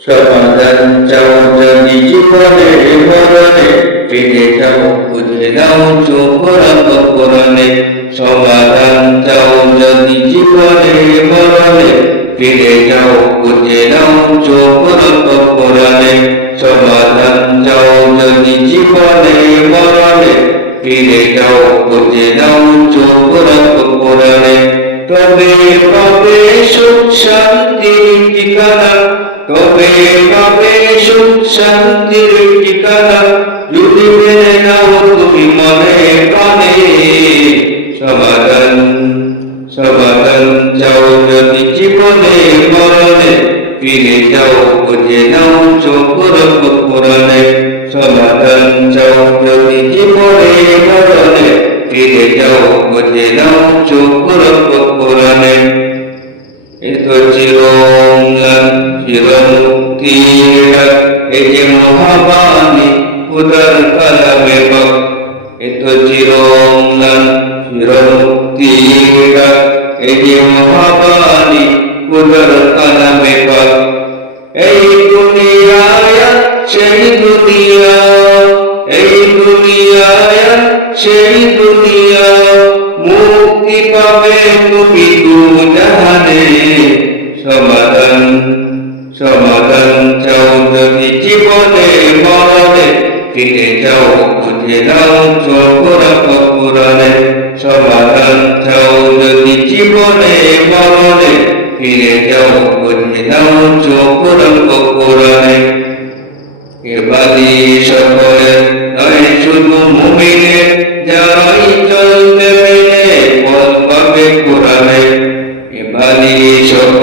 সমাধান চাও যদি জীবনে মরণে ফিরে যাও খুঁজে নাও চোখ রাখো কোরআনে সমাধান চাও যদি জীবনে মরণে ফিরে যাও খুঁজে নাও চোখ রাখো কোরআনে সমাধান চাও যদি জীবনে মরণে ফিরে যাও খুঁজে নাও চোখ রাখো কোরআনে তবে সুখ শান্তির ঠিকানা তবে পাবে সুখ শান্তির ঠিকানা যদি মেনে নাও তুমি মনে প্রাণে সমাধান সমাধান চাও যদি জীবনে মরণে ফিরে যাও খুঁজে নাও চোখ রাখো কোরআনে সমাধান চাও যদি জীবনে মরণে ফিরে যাও খুঁজে নাও চোখ রাখো কোরআনে এত চিরঙ্গন যে মহাবাণী উদার কালামে বক এত চিরঙ্গন চিরমুক্তির এই যে মহাবাণী উদার কালামে এই দুনিয়ায় সেই দুনিয়া এই দুনিয়ায় সেই দুনিয়া মুক্তি পাবে তুমি দু জাহানে সমাধান সমাধান চাও যদি জীবনে মরণে ফিরে যাও খুঁজে নাও চোখ রাখো পুরাণে। সমাধান চাও যদি জীবনে মরণে ফিরে যাও খুঁজে নাও চোখ রাখো পুরাণে। এবাদি সকলে নয় শুধু মুমিনে, যারাই চলতে মেনে পথ পাবে কোরআনে। এবাদি সকলে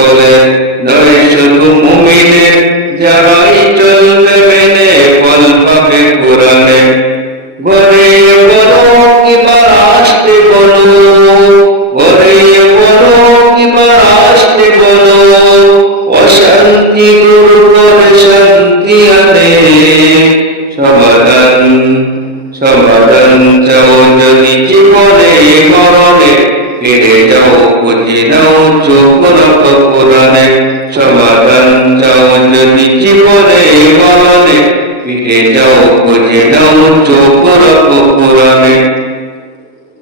সমাধান চাও যদি জীবনে, মরণে। ফিরে যাও খুঁজে নাও চোখ কোরআনে সমাধান চাও যদি জীবনে, মরণে। ফিরে যাও খুঁজে নাও চোখ কোরআনে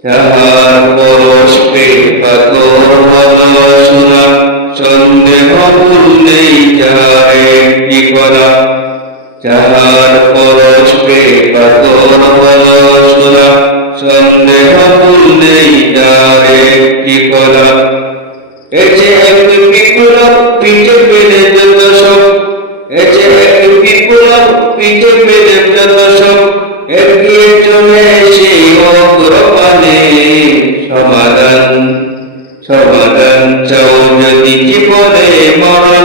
যাহার পরস্পে পাথর সন্দেহ ভুল নেই করা। পরস্পে পাথর বলা শোনা সন্দেহ ভুল নেই যাহারে কি করা এছে এক বিপ্লব পিঠে পেলে যত সব এছে এক বিপ্লব পিঠে পেলে যত সব সমাধান সমাধান চাও যদি জীবনে মরণে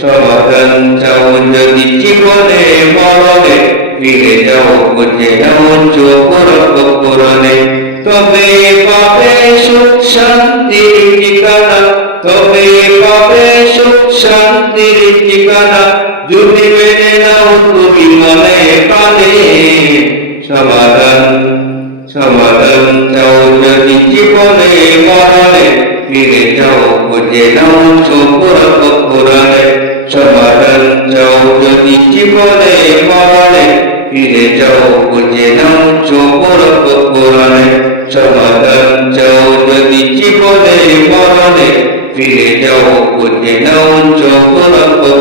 সমাধান চাও যদি জীবনে মরণে। ফিরে যাও খুঁজে নাও চোখ রাখো কোরআনে তবে পাবে সুখ, শান্তির ঠিকানা। তবে পাবে সুখ, শান্তির ঠিকানা। যদি মেনে নাও তুমি মনে প্রাণে। সমাধান সমাধান চাও যদি জীবনে রাখো কোরআনে সমাধান চাও যদি জীবনে মরণে ফিরে যাও খুঁজে নাও রাখো কোরআনে সমাধান চাও যদি জীবনে মরণে ফিরে যাও খুঁজে নাও চোখ রাখো